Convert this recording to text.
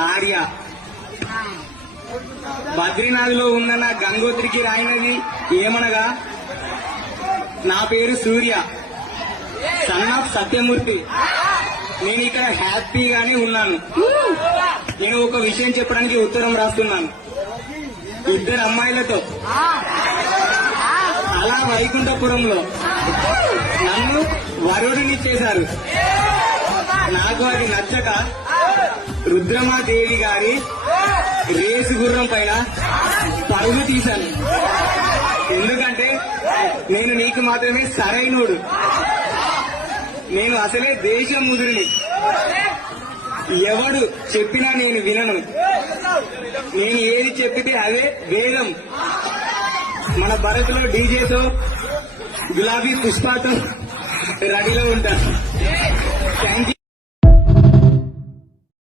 ఆర్య. బద్రీనాథ్లో ఉన్న నా గంగోత్రికి రాయినది ఏమనగా, నా పేరు సూర్య, సన్ ఆఫ్ సత్యమూర్తి. నేను ఇక్కడ హ్యాపీగానే ఉన్నాను. నేను ఒక విషయం చెప్పడానికి ఉత్తరం రాస్తున్నాను. ఇద్దరు అమ్మాయిలతో అలా వైకుంఠపురంలో నన్ను వరుడినిచ్చేశారు. నాకు అది నచ్చక రుద్రమాదేవి గారి రేసు గుర్రం పైన పరుగు తీశాను. ఎందుకంటే నేను నీకు మాత్రమే సరైనోడు. నేను అసలే దేశం ముదురిని. ఎవడు చెప్పినా నేను వినను. నేను ఏది చెప్పితే అదే వేదం. మన భరత్లో డీజేతో గులాబీ పుష్పతో రెడీలో ఉంటాను. Thank you.